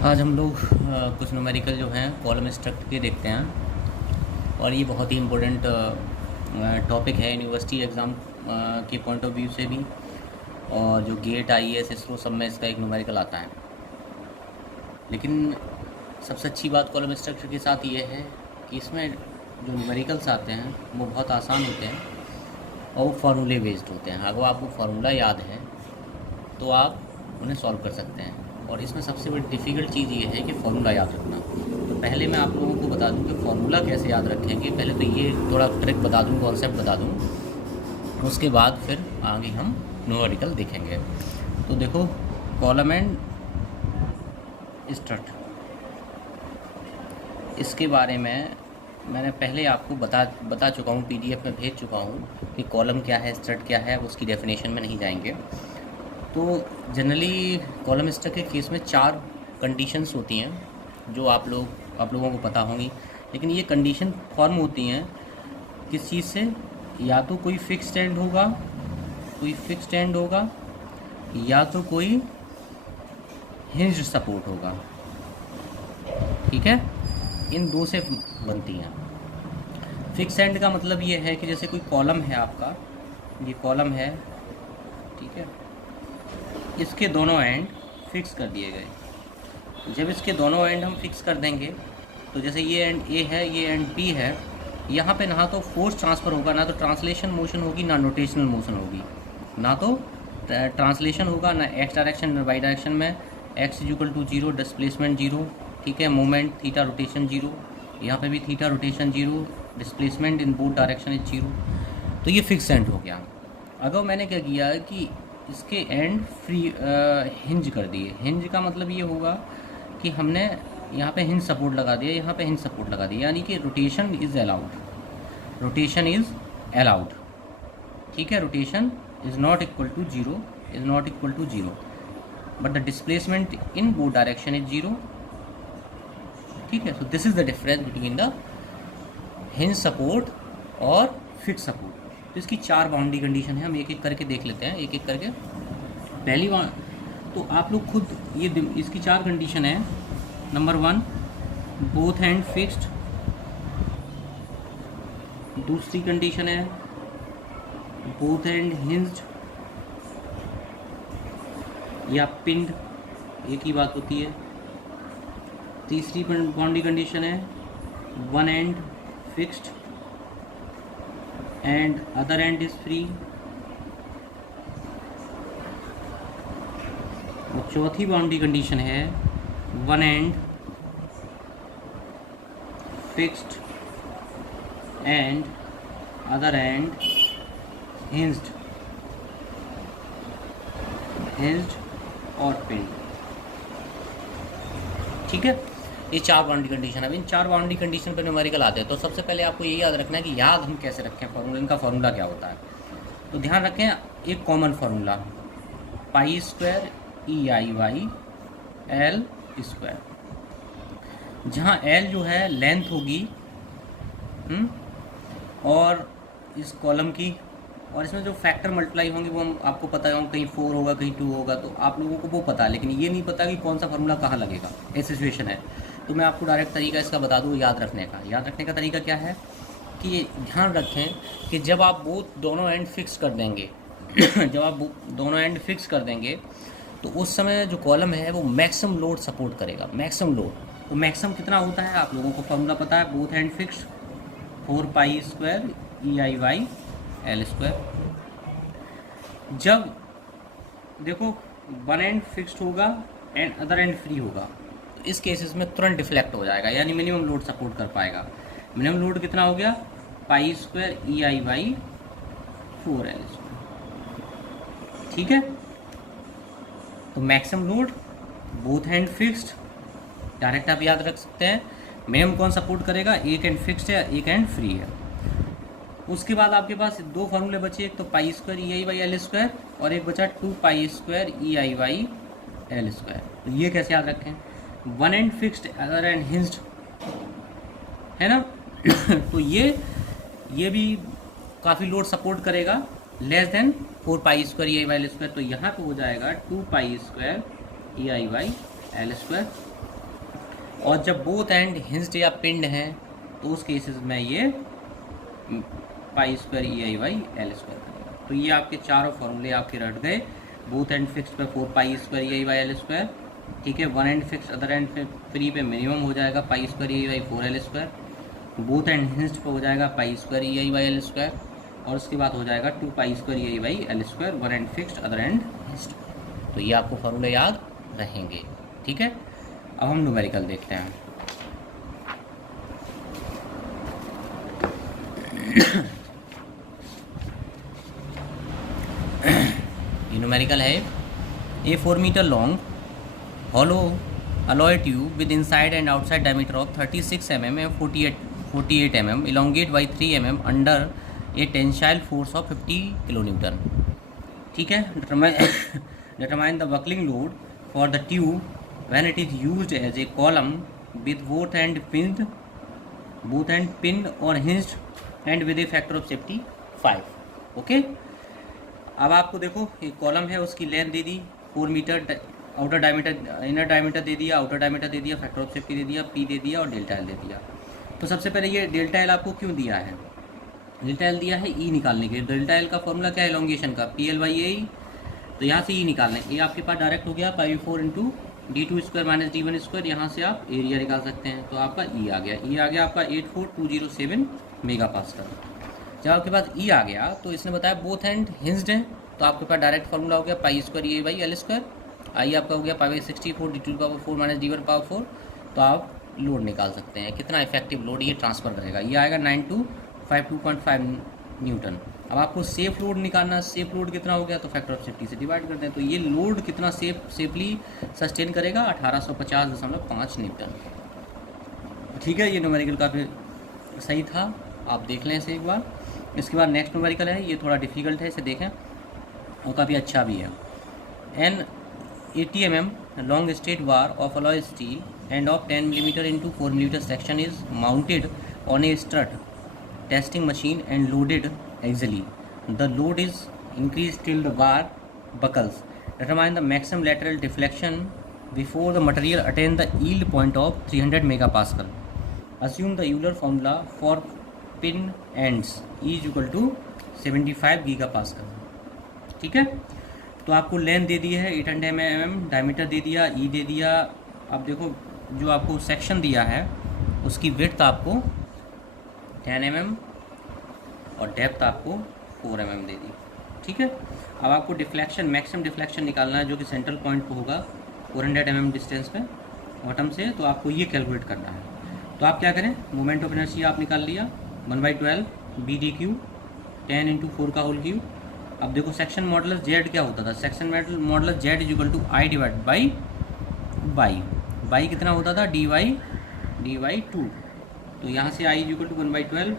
आज हम लोग कुछ न्यूमेरिकल जो हैं कॉलम स्ट्रक्चर के देखते हैं और ये बहुत ही इम्पोर्टेंट टॉपिक है यूनिवर्सिटी एग्ज़ाम के पॉइंट ऑफ व्यू से भी। और जो गेट आईएएस इसरो सब में इसका एक न्यूमेरिकल आता है। लेकिन सबसे अच्छी बात कॉलम स्ट्रक्चर के साथ ये है कि इसमें जो न्यूमेरिकल्स आते हैं वो बहुत आसान होते हैं और वो फार्मूले बेस्ड होते हैं। अगर आपको फार्मूला याद है तो आप उन्हें सॉल्व कर सकते हैं। और इसमें सबसे बड़ी डिफ़िकल्ट चीज़ ये है कि फार्मूला याद रखना। तो पहले मैं आप लोगों को बता दूं कि फार्मूला कैसे याद रखेंगे। पहले तो ये थोड़ा ट्रिक बता दूं, कॉन्सेप्ट बता दूं, उसके बाद फिर आगे हम न्यूमेरिकल देखेंगे। तो देखो, कॉलम एंड स्ट्रक्चर, इसके बारे में मैंने पहले आपको बता चुका हूँ, पीडीएफ में भेज चुका हूँ कि कॉलम क्या है, स्ट्रक्चर क्या है। उसकी डेफिनेशन में नहीं जाएंगे। तो जनरली कॉलम स्ट्रक्चर के केस में 4 कंडीशंस होती हैं जो आप लोगों को पता होंगी। लेकिन ये कंडीशन फॉर्म होती हैं किस चीज़ से? या तो कोई फिक्स्ड एंड होगा, या तो कोई हिंज्ड सपोर्ट होगा। ठीक है, इन दो से बनती हैं। फिक्स एंड का मतलब ये है कि जैसे कोई कॉलम है आपका, ये कॉलम है, ठीक है, इसके दोनों एंड फिक्स कर दिए गए। जब इसके दोनों एंड हम फिक्स कर देंगे तो जैसे ये एंड ए है, ये एंड बी है, यहाँ पे ना तो फोर्स ट्रांसफ़र होगा, ना तो ट्रांसलेशन मोशन होगी, ना रोटेशनल मोशन होगी। ना तो ट्रांसलेशन होगा, ना एक्स डायरेक्शन ना वाई डायरेक्शन में। X is equal to 0, displacement 0, ठीक है, मोमेंट थीटा, रोटेशन 0, यहाँ पे भी theta, rotation 0, displacement in both direction is 0। तो ये फिक्स एंड हो गया। अगर मैंने क्या किया कि इसके एंड फ्री हिंज कर दिए। हिंज का मतलब ये होगा कि हमने यहाँ पे हिंज सपोर्ट लगा दिया, यहाँ पे हिंज सपोर्ट लगा दिया, यानी कि रोटेशन इज़ अलाउड। ठीक है, rotation is not equal to zero, but the displacement in both direction is 0। ठीक है, so this is the difference between the hinge support और फिक्स सपोर्ट। तो इसकी 4 बाउंड्री कंडीशन है। हम एक एक करके देख लेते हैं, एक एक करके। पहली बार तो आप लोग खुद ये इसकी 4 कंडीशन है। Number 1, both hand fixed. दूसरी कंडीशन है बोथ हैंड हिंज्ड या पिंड, एक ही बात होती है। तीसरी बाउंड्री कंडीशन है one end fixed and other end is free। और चौथी बाउंड्री कंडीशन है one end fixed and other end hinged और पिन। ठीक है, ये 4 बाउंड्री कंडीशन है। अब इन 4 बाउंड्री कंडीशन पर न्यूमेरिकल आते हैं। तो सबसे पहले आपको ये याद रखना है कि याद हम कैसे रखें फार्मूला, इनका फार्मूला क्या होता है। तो ध्यान रखें, एक common formula pi square EIY L square, जहाँ L जो है लेंथ होगी और इस कॉलम की, और इसमें जो फैक्टर मल्टीप्लाई होंगे वो हम आपको पता है, कहीं 4 होगा, कहीं 2 होगा, तो आप लोगों को वो पता है। लेकिन ये नहीं पता कि कौन सा फार्मूला कहाँ लगेगा। ऐसी सिचुएशन है। तो मैं आपको डायरेक्ट तरीका इसका बता दूँ याद रखने का तरीका क्या है कि ध्यान रखें कि जब आप दोनों एंड फिक्स कर देंगे तो उस समय जो कॉलम है वो मैक्सिमम लोड सपोर्ट करेगा। मैक्सिमम लोड, तो मैक्सिमम कितना होता है आप लोगों को फार्मूला पता है, both hand fixed 4 pi square EIY L square. जब देखो वन एंड फिक्स्ड होगा एंड अदर एंड फ्री होगा, तो इस केसेस में तुरंत डिफ्लेक्ट हो जाएगा, यानी मिनिमम लोड सपोर्ट कर पाएगा। मिनिमम लोड कितना हो गया? Pi square EIY 4L square. ठीक है, तो maximum load both hand fixed, direct आप याद रख सकते हैं। मिनिमम कौन सपोर्ट करेगा? एक एंड फिक्स्ड है, एक एंड फ्री है। उसके बाद आपके पास 2 फार्मूले बचे, एक तो pi square EIY L square और एक बचा 2 pi square EIY L square. तो ये कैसे याद रखें? One end fixed, other end hinged है ना। तो ये भी काफ़ी लोड सपोर्ट करेगा, less than 4 pi square EIY L square. तो यहाँ पे हो जाएगा 2 pi square EIY L square. और जब बोथ एंड हिंज्ड या पिंड हैं तो उस केसेस में ये पाई square E I Y L square करेगा। तो ये आपके चारों फॉर्मूले आपके रट गए। बोथ एंड फिक्स पे 4 pi square E I Y L square, ठीक है। One end fix other end free पे मिनिमम हो जाएगा pi square E I Y 4 L square. Both end hinged पे हो जाएगा pi square E I Y L square, और उसके बाद हो जाएगा 2 pi square E I Y L square, one end fixed other end hinged. तो ये आपको फॉर्मूले याद रहेंगे, ठीक है। अब हम न्यूमेरिकल देखते हैं। ये न्यूमेरिकल है। A 4 metre long hollow alloy tube with inside and outside diameter of 36 mm and 48 mm elongate by 3 mm under a tensile force of 50 kilonewton, ठीक है। determine the buckling load for the tube when it is used as a column with both end pinned or hinged and with a factor of safety 5, okay. अब आपको देखो एक column है, उसकी length दे दी 4 metre, outer diameter inner diameter दे दिया, आउटर डायमीटर दे दिया, फैक्टर ऑफ सेफ्टी दे दिया, पी दे दिया और डेल्टा एल दे दिया। तो सबसे पहले ये डेल्टा एल आपको क्यों दिया है? डेल्टा एल दिया है ई निकालने के लिए। डेल्टा एल का फॉर्मूला क्या है एलोंगेशन का? पी एल बाई ए। तो यहाँ से ई निकालना है। ए आपके पास डायरेक्ट हो गया pi 4 into D two square minus D one square. यहाँ से आप एरिया निकाल सकते हैं। तो आपका ई आ गया। ई आ गया आपका 84207 मेगा पास्कल। जब आपके पास ई आ गया तो इसने बताया बोथ एंड हिंज्ड है, तो आपके पास डायरेक्ट फॉर्मूला हो गया pi square A by L square. I आपका हो गया pi by 64 D to power 4 minus D one power 4। तो आप लोड निकाल सकते हैं कितना इफेक्टिव लोड ये ट्रांसफ़र करेगा। ये आएगा 9252.5 न्यूटन। अब आपको सेफ लोड निकालना, सेफ लोड कितना हो गया तो फैक्टर ऑफ सेफ्टी से डिवाइड करते हैं। तो ये लोड कितना सेफली सस्टेन करेगा 1850.5 न्यूटन, ठीक है। ये न्यूमेरिकल काफ़ी सही था, आप देख लें इसे एक बार। इसके बाद नेक्स्ट न्यूमेरिकल है, ये थोड़ा डिफिकल्ट है, इसे देखें और काफ़ी अच्छा भी है। An 80 mm long straight bar of alloy steel and of 10 mm into 4 mm section is mounted on a strut testing machine and loaded axially. The load is increased till the bar buckles. Determine the maximum lateral deflection before the material attain the yield point of 300 megapascal. Assume the Euler formula for pin ends E is equal to 75 gigapascal, ठीक है। तो आपको length दे दी है 800 mm, diameter दे दिया, ई दे दिया। अब देखो जो आपको सेक्शन दिया है उसकी विड्थ आपको 10 mm और डेप्थ आपको 4 mm दे दी, ठीक है। अब आपको डिफ्लेक्शन, मैक्सिमम डिफ्लेक्शन निकालना है जो कि सेंट्रल पॉइंट पे होगा 400 mm डिस्टेंस पे बॉटम से। तो आपको ये कैलकुलेट करना है। तो आप क्या करें, मोमेंट ऑफ इनर्शिया आप निकाल लिया 1/12 बी डी क्यू 10 इंटू 4 का होल क्यू। अब देखो सेक्शन मॉडुलस जेड क्या होता था, section modulus Z is equal to I divide by by कितना होता था डी वाई 2। तो यहाँ से I is equal to 1/12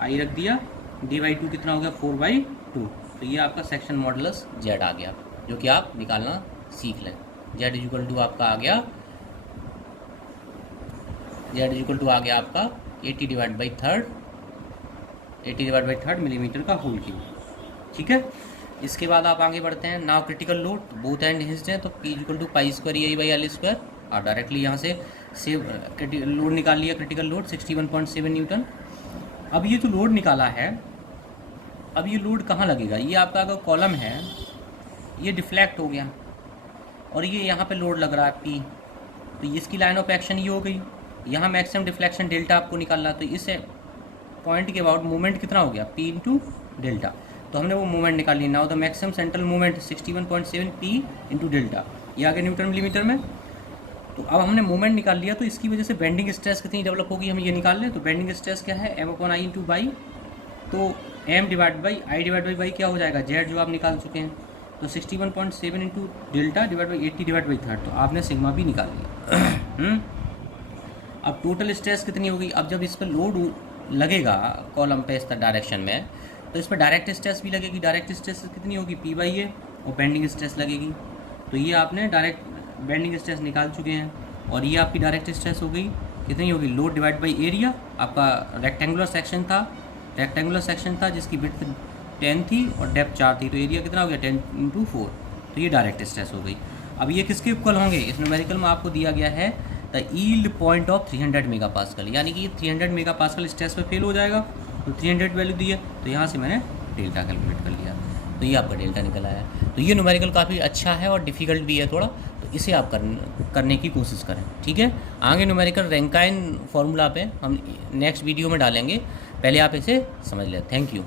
I रख दिया, डी वाई 2 कितना हो गया 4/2। तो ये आपका सेक्शन मॉडुलस जेड आ गया, जो कि आप निकालना सीख लें। जेड इज इक्वल टू आपका आ गया, जेड इज इक्वल टू आ गया आपका 80 डिवाइड बाई थर्ड मिलीमीटर का होल क्यूब, ठीक है। इसके बाद आप आगे बढ़ते हैं। Now critical load both end hinged हैं, तो P equal to pi square E by L square. आप डायरेक्टली यहाँ से लोड निकाल लिया, क्रिटिकल लोड 61.7 न्यूटन। अब ये जो लोड निकाला है, अब ये लोड कहाँ लगेगा? ये आपका अगर कॉलम है ये डिफ्लेक्ट हो गया और ये यहाँ पे लोड लग रहा है पी, तो इसकी लाइन ऑफ एक्शन ये हो गई। यहाँ मैक्सिमम डिफ्लेक्शन डेल्टा आपको निकालना, तो इस पॉइंट के अबाउट मूवमेंट कितना हो गया पी इंटू डेल्टा। तो हमने वो मूवमेंट निकाल ली। Now the maximum central movement 61.7 P into delta, ये आ गया न्यूटन मिलीमीटर में। तो अब हमने मूवमेंट निकाल लिया, तो इसकी वजह से बेंडिंग स्ट्रेस कितनी डेवलप होगी हम ये निकाल लें। तो बेंडिंग स्ट्रेस क्या है m/i इंटू बाई, तो m divide by I divide by क्या हो जाएगा जेड जो आप निकाल चुके हैं। तो 61.7 into delta divide by 80 divide by third, तो आपने सिग्मा भी निकाल लिया। अब टोटल स्ट्रेस कितनी होगी? अब जब इस पर लोड लगेगा कॉलम पे इस डायरेक्शन में, तो इस पर डायरेक्ट स्ट्रेस भी लगेगी। डायरेक्ट स्ट्रेस कितनी होगी पी बाई ए, और बेंडिंग स्ट्रेस लगेगी। तो ये आपने डायरेक्ट बेंडिंग स्ट्रेस निकाल चुके हैं, और ये आपकी डायरेक्ट स्ट्रेस हो गई कितनी होगी लोड डिवाइड बाई एरिया। आपका रेक्टेंगुलर सेक्शन था जिसकी विड्थ 10 थी और डेप्थ 4 थी, तो एरिया कितना हो गया 10 इंटू 4। तो ये डायरेक्ट स्ट्रेस हो गई। अब ये किसके इक्वल होंगे? इस न्यूमेरिकल में आपको दिया गया है the yield point of 300 mega pascal, यानी कि 300 मेगा पास्कल स्ट्रेस पे फेल हो जाएगा। तो 300 वैल्यू दी है, तो यहाँ से मैंने डेल्टा कैलकुलेट कर लिया, तो ये आपका डेल्टा निकल आया। तो ये न्यूमेरिकल काफ़ी अच्छा है और डिफ़िकल्ट भी है थोड़ा, तो इसे आप करने की कोशिश करें, ठीक है। आगे न्यूमेरिकल रैंकाइन फार्मूला पे हम नेक्स्ट वीडियो में डालेंगे, पहले आप इसे समझ लें। Thank you.